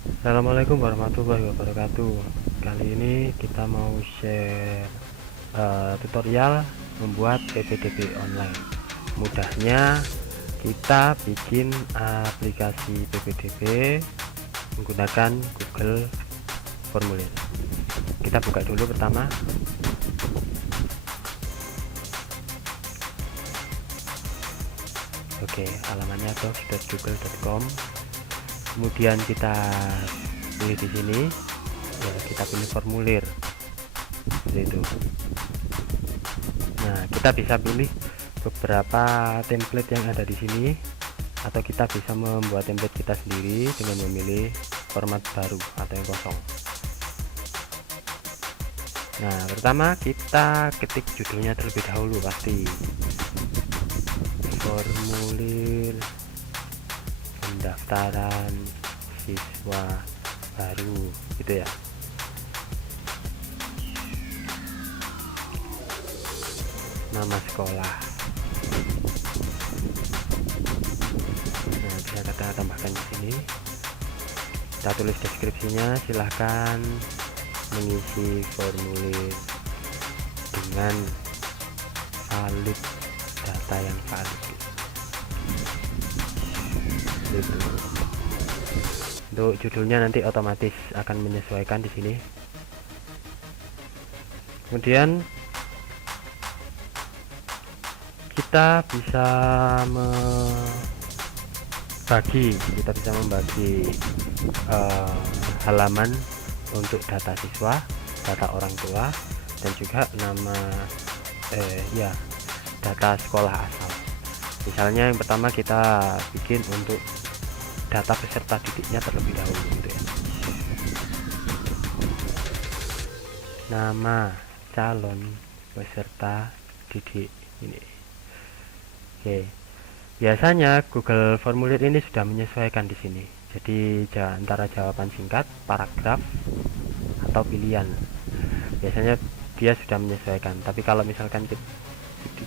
Assalamualaikum warahmatullahi wabarakatuh. Kali ini kita mau share tutorial membuat PPDB online. Mudahnya kita bikin aplikasi PPDB menggunakan Google Formulir. Kita buka dulu pertama. Oke, alamatnya docs.google.com. Kemudian kita pilih di sini, ya kita pilih formulir seperti itu. Nah, kita bisa pilih beberapa template yang ada di sini, atau kita bisa membuat template kita sendiri dengan memilih format baru atau yang kosong. Nah, pertama kita ketik judulnya terlebih dahulu, pasti formulir pendaftaran siswa baru gitu ya. Nama sekolah, nah bisa kita tambahkan di sini. Kita tulis deskripsinya, silahkan mengisi formulir dengan valid, data yang valid gitu. Untuk judulnya nanti otomatis akan menyesuaikan di sini. Kemudian kita bisa membagi halaman untuk data siswa, data orang tua, dan juga nama data sekolah asal. Misalnya yang pertama kita bikin untuk data peserta didiknya terlebih dahulu gitu ya. Nama calon peserta didik ini. Oke. Biasanya Google Formulir ini sudah menyesuaikan di sini. Jadi antara jawaban singkat, paragraf, atau pilihan. Biasanya dia sudah menyesuaikan. Tapi kalau misalkan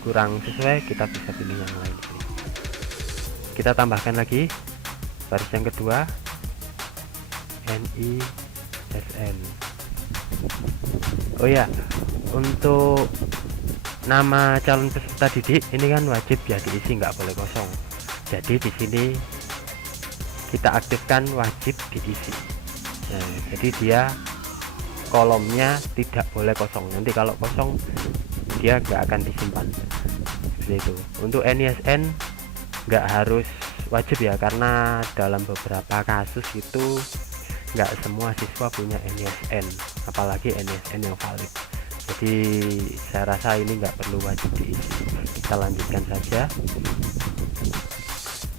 kurang sesuai, kita bisa pilih yang lain di sini. Kita tambahkan lagi baris yang kedua, NISN. Oh ya, untuk nama calon peserta didik ini kan wajib ya diisi, nggak boleh kosong. Jadi di sini kita aktifkan wajib diisi. Nah, jadi dia kolomnya tidak boleh kosong. Nanti kalau kosong dia nggak akan disimpan. Seperti itu. Untuk NISN nggak harus wajib ya, karena dalam beberapa kasus itu nggak semua siswa punya NISN, apalagi NISN yang valid. Jadi saya rasa ini nggak perlu wajib diisi. Kita lanjutkan saja.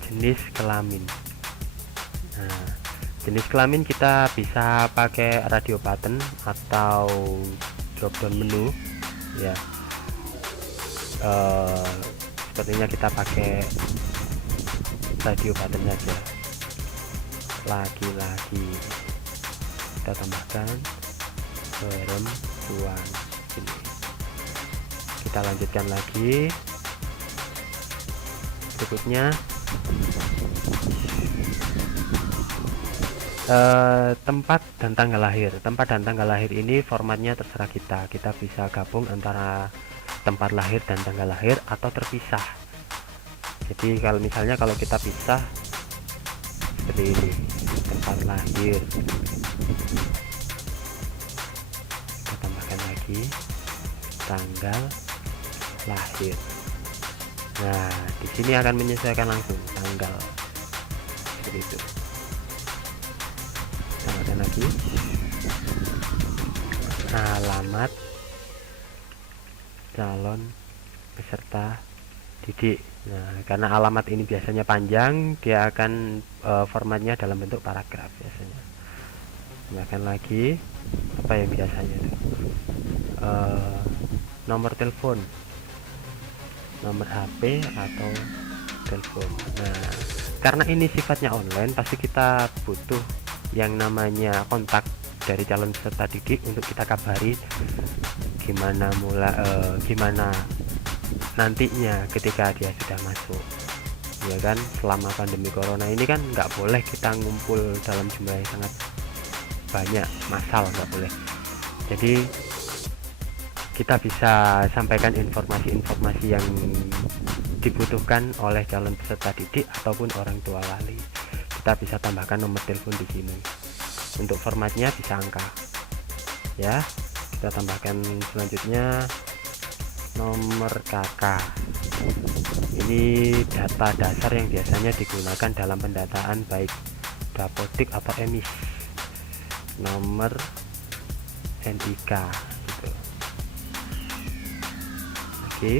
Jenis kelamin. Nah, jenis kelamin kita bisa pakai radio button atau drop down menu ya. Sepertinya kita pakai radio button saja. Laki-laki, kita tambahkan perempuan ini. Kita lanjutkan lagi. Berikutnya tempat dan tanggal lahir. Tempat dan tanggal lahir ini formatnya terserah kita. Kita bisa gabung antara tempat lahir dan tanggal lahir atau terpisah. Jadi kalau misalnya kalau kita pisah seperti ini, tempat lahir, kita tambahkan lagi tanggal lahir. Nah, di sini akan menyesuaikan langsung tanggal seperti itu. Tambahkan lagi alamat calon peserta didik. Nah, karena alamat ini biasanya panjang, dia akan formatnya dalam bentuk paragraf biasanya. Tambahkan lagi apa yang biasanya itu, nomor telepon, nomor HP atau telepon. Nah, karena ini sifatnya online, pasti kita butuh yang namanya kontak dari calon peserta didik untuk kita kabari gimana nantinya ketika dia sudah masuk. ya kan. Selama pandemi corona ini kan nggak boleh kita ngumpul dalam jumlah yang sangat banyak, massal, nggak boleh. Jadi kita bisa sampaikan informasi-informasi yang dibutuhkan oleh calon peserta didik ataupun orang tua wali. Kita bisa tambahkan nomor telepon di sini. Untuk formatnya bisa angka ya. Kita tambahkan selanjutnya nomor KK. Ini data dasar yang biasanya digunakan dalam pendataan baik dapodik atau emis. Nomor NIK gitu. Oke.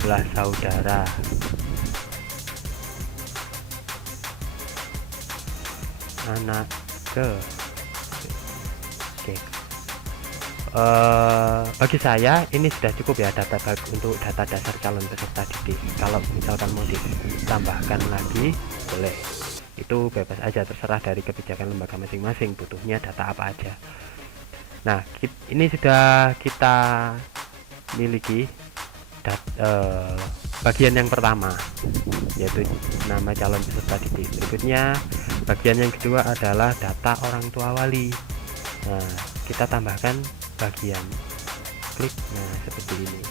Jumlah saudara. Anak ke. Oke. Bagi saya ini sudah cukup ya data untuk data dasar calon peserta didik. Kalau misalkan mau ditambahkan lagi boleh, itu bebas aja, terserah dari kebijakan lembaga masing-masing butuhnya data apa aja. Nah, ini sudah kita miliki bagian yang pertama, yaitu nama calon peserta didik. Berikutnya bagian yang kedua adalah data orang tua wali. Nah, kita tambahkan bagian klik, nah seperti ini,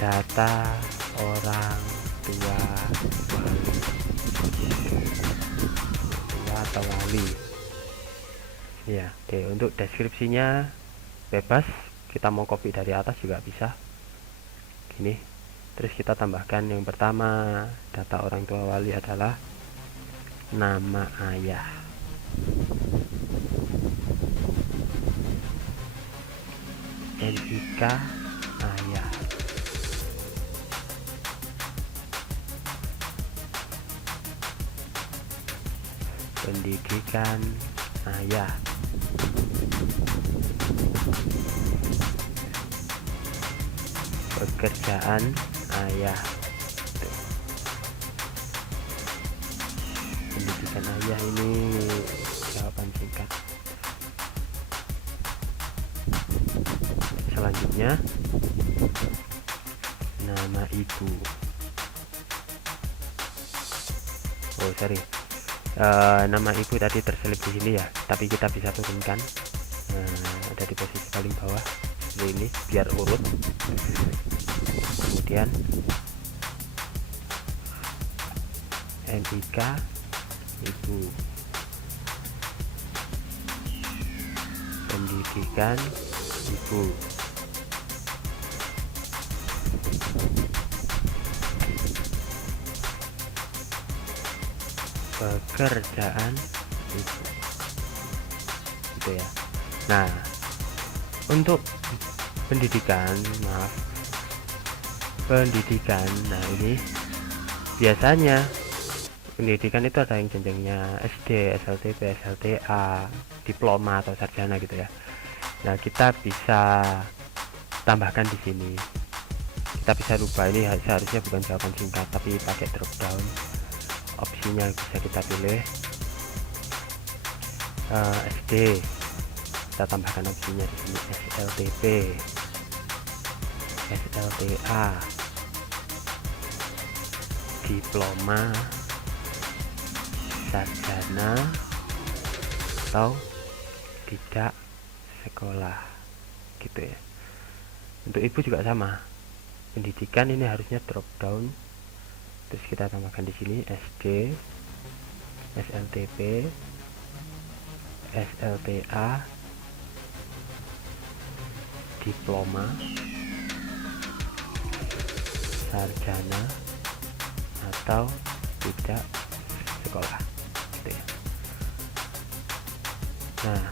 data orang tua wali, atau wali ya. Oke, untuk deskripsinya bebas, kita mau copy dari atas juga bisa gini. Terus kita tambahkan yang pertama, data orang tua wali adalah nama ayah, NIK ayah, pendidikan ayah, pekerjaan ayah. Pendidikan ayah ini jawaban singkat. Selanjutnya nama ibu. Oh sorry, nama ibu tadi terselip di sini ya, tapi kita bisa turunkan. Ada di posisi paling bawah seperti ini biar urut. Kemudian NIK ibu, pendidikan ibu, pekerjaan ibu, gitu ya. Nah, untuk pendidikan, nah ini biasanya pendidikan itu ada yang jenjangnya SD, SLTP, SLTA, diploma atau sarjana gitu ya. Nah, kita bisa tambahkan di sini. Kita bisa rubah, ini seharusnya bukan jawaban singkat tapi pakai drop down. Opsinya bisa kita pilih SD. Kita tambahkan opsinya di sini SLTP, SLTA, diploma, sarjana, atau tidak sekolah gitu ya. Untuk ibu juga sama, pendidikan ini harusnya drop down, terus kita tambahkan di sini SD, SLTP, SLTA, diploma, sarjana, atau tidak sekolah gitu ya. Nah,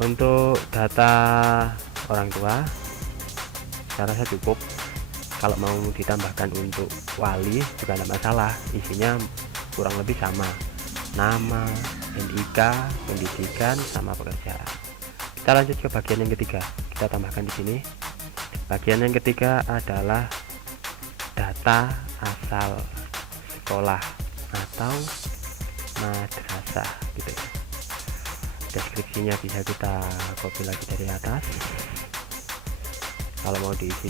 untuk data orang tua saya rasa cukup. Kalau mau ditambahkan untuk wali juga tidak masalah, isinya kurang lebih sama, nama, NIK, pendidikan, sama pekerjaan. Kita lanjut ke bagian yang ketiga, kita tambahkan di sini. Bagian yang ketiga adalah data asal sekolah atau madrasah gitu ya. Deskripsinya bisa kita copy lagi dari atas. Kalau mau diisi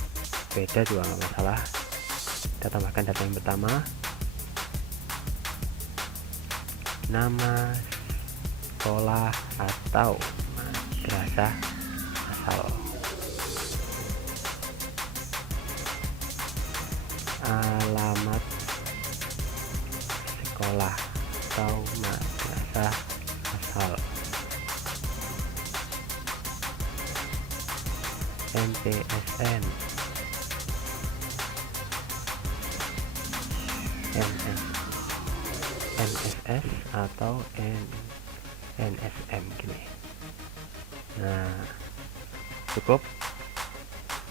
beda juga nggak masalah. Kita tambahkan data yang pertama, nama sekolah atau madrasah asal, alamat sekolah atau madrasah asal, MPSN, MSS atau NSM gini. Nah, cukup.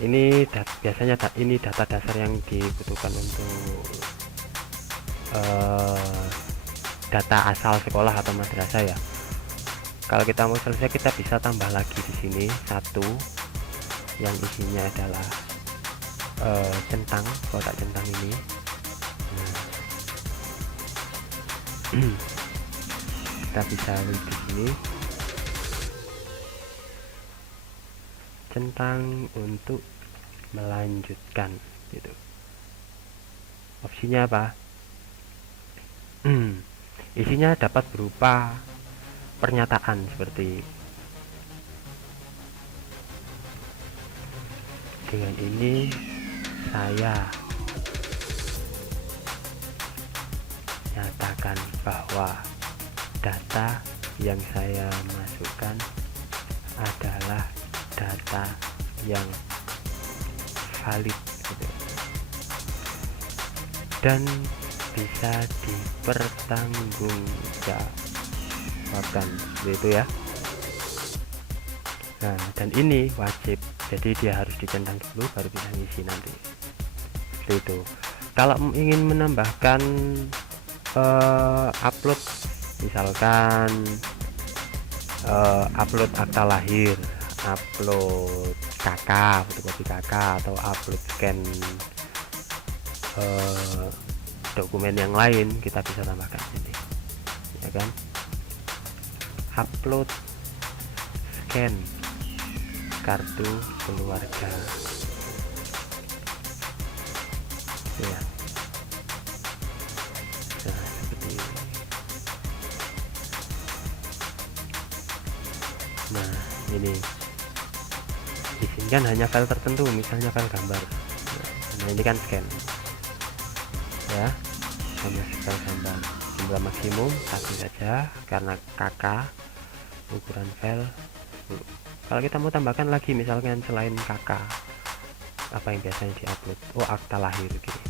Ini biasanya ini data dasar yang dibutuhkan untuk data asal sekolah atau madrasah ya. Kalau kita mau selesai, kita bisa tambah lagi di sini satu yang isinya adalah centang, kotak centang ini. Nah, kita bisa lihat di sini centang untuk melanjutkan gitu. Opsinya apa? Isinya dapat berupa pernyataan seperti dengan ini saya nyatakan bahwa data yang saya masukkan adalah data yang valid gitu, dan bisa dipertanggungjawabkan gitu ya. Nah, dan ini wajib, jadi dia harus dicentang dulu baru bisa ngisi nanti seperti itu. Kalau ingin menambahkan upload, misalkan upload akta lahir, upload KK, fotokopi KK, atau upload scan dokumen yang lain, kita bisa tambahkan ini ya kan. Upload scan kartu keluarga ya. Nah, seperti ini. Nah, ini izinkan hanya file tertentu, misalnya file gambar. Nah, ini kan scan ya, hanya file gambar. Jumlah maksimum 1 saja karena kakak, ukuran file 10. Kalau kita mau tambahkan lagi, misalkan selain kakak, apa yang biasanya diupload? Oh, akta lahir gini.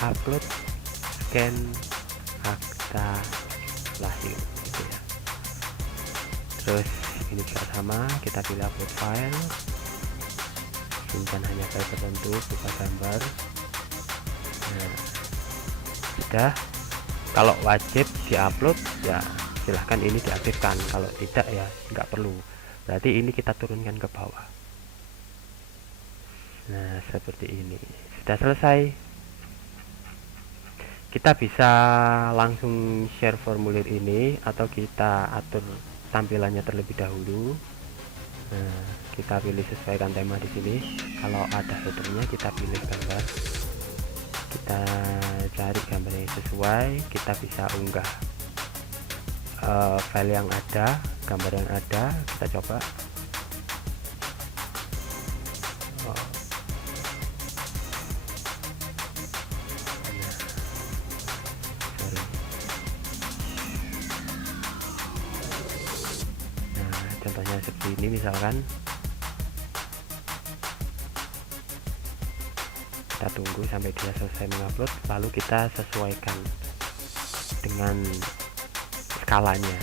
Upload scan akta lahir gitu ya. Terus ini juga sama, kita pilih upload file, izinkan hanya file tertentu berupa gambar. Nah, sudah. Kalau wajib diupload ya silahkan ini diaktifkan, kalau tidak ya nggak perlu, berarti ini kita turunkan ke bawah. Nah, seperti ini. Sudah selesai, kita bisa langsung share formulir ini atau kita atur tampilannya terlebih dahulu. Nah, kita pilih sesuaikan tema di sini. Kalau ada headernya, kita pilih gambar, kita cari gambar yang sesuai, kita bisa unggah file yang ada, gambar yang ada, kita coba. Contohnya seperti ini, misalkan kita tunggu sampai dia selesai mengupload, lalu kita sesuaikan dengan skalanya.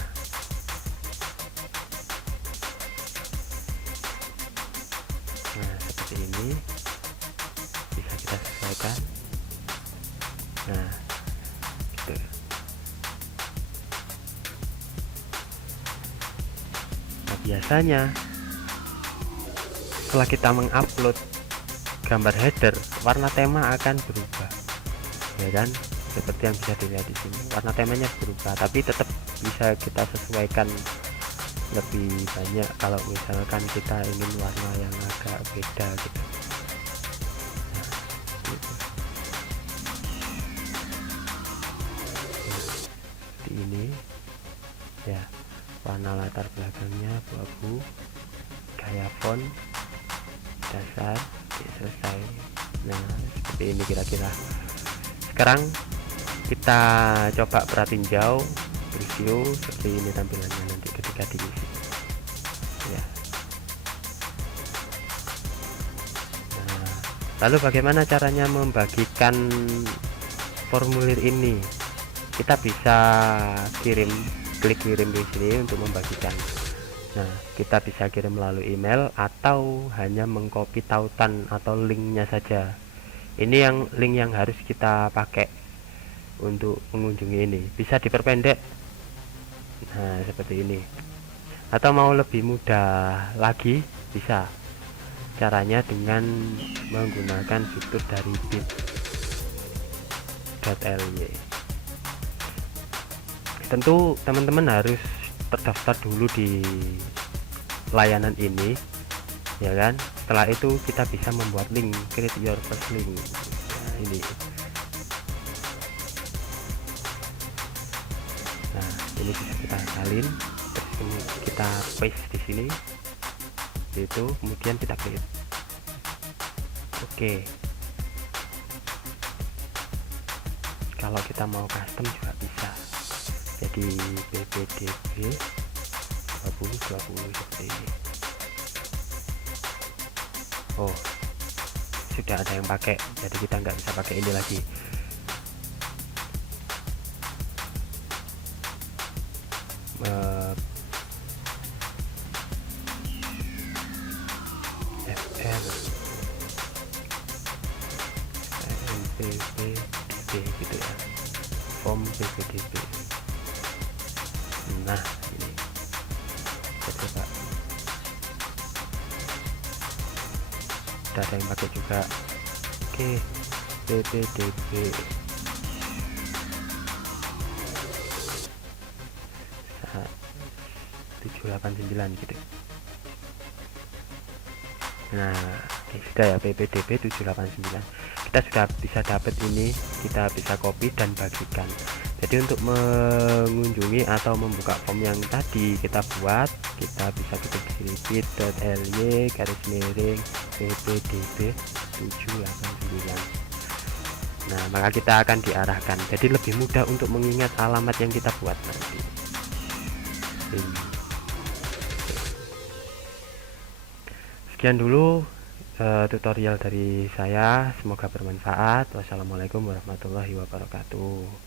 Nah, seperti ini bisa kita sesuaikan. Nah, gitu. Biasanya setelah kita mengupload gambar header, warna tema akan berubah ya kan, seperti yang bisa dilihat di sini. Warna temanya berubah, tapi tetap bisa kita sesuaikan lebih banyak kalau misalkan kita ingin warna yang agak beda gitu. Nah, gitu. Seperti ini ya, warna latar belakangnya abu-abu, gaya font dasar ya, selesai. Nah seperti ini kira-kira. Sekarang kita coba pratinjau preview seperti ini tampilannya nanti ketika diisi ya. Nah, lalu bagaimana caranya membagikan formulir ini? Kita bisa klik kirim di sini untuk membagikan. Nah, kita bisa kirim melalui email atau hanya mengcopy tautan atau linknya saja. Ini yang link yang harus kita pakai untuk mengunjungi ini. Bisa diperpendek. Nah, seperti ini. Atau mau lebih mudah lagi, bisa. Caranya dengan menggunakan fitur dari bit.ly. Tentu teman-teman harus terdaftar dulu di layanan ini ya kan. Setelah itu kita bisa membuat link, create your first link. Nah, ini. Nah, ini bisa kita salin, terus ini kita paste di sini. Itu kemudian kita create. Oke. Kalau kita mau custom juga bisa. Jadi ppdb 2020 seperti ini. Oh, sudah ada yang pakai, jadi kita nggak bisa pakai ini lagi. fr ppdb gitu ya, form ppdb. Nah ini kita coba, udah ada yang pakai juga. Oke, ppdb saat 789 gitu. Nah sudah ya, ppdb 789 kita sudah bisa dapat ini. Kita bisa copy dan bagikan. Jadi untuk mengunjungi atau membuka form yang tadi kita buat, kita bisa ketik di sini bit.ly ppdb 789. Nah maka kita akan diarahkan, jadi lebih mudah untuk mengingat alamat yang kita buat nanti. Ini. Sekian dulu tutorial dari saya, semoga bermanfaat. Wassalamualaikum warahmatullahi wabarakatuh.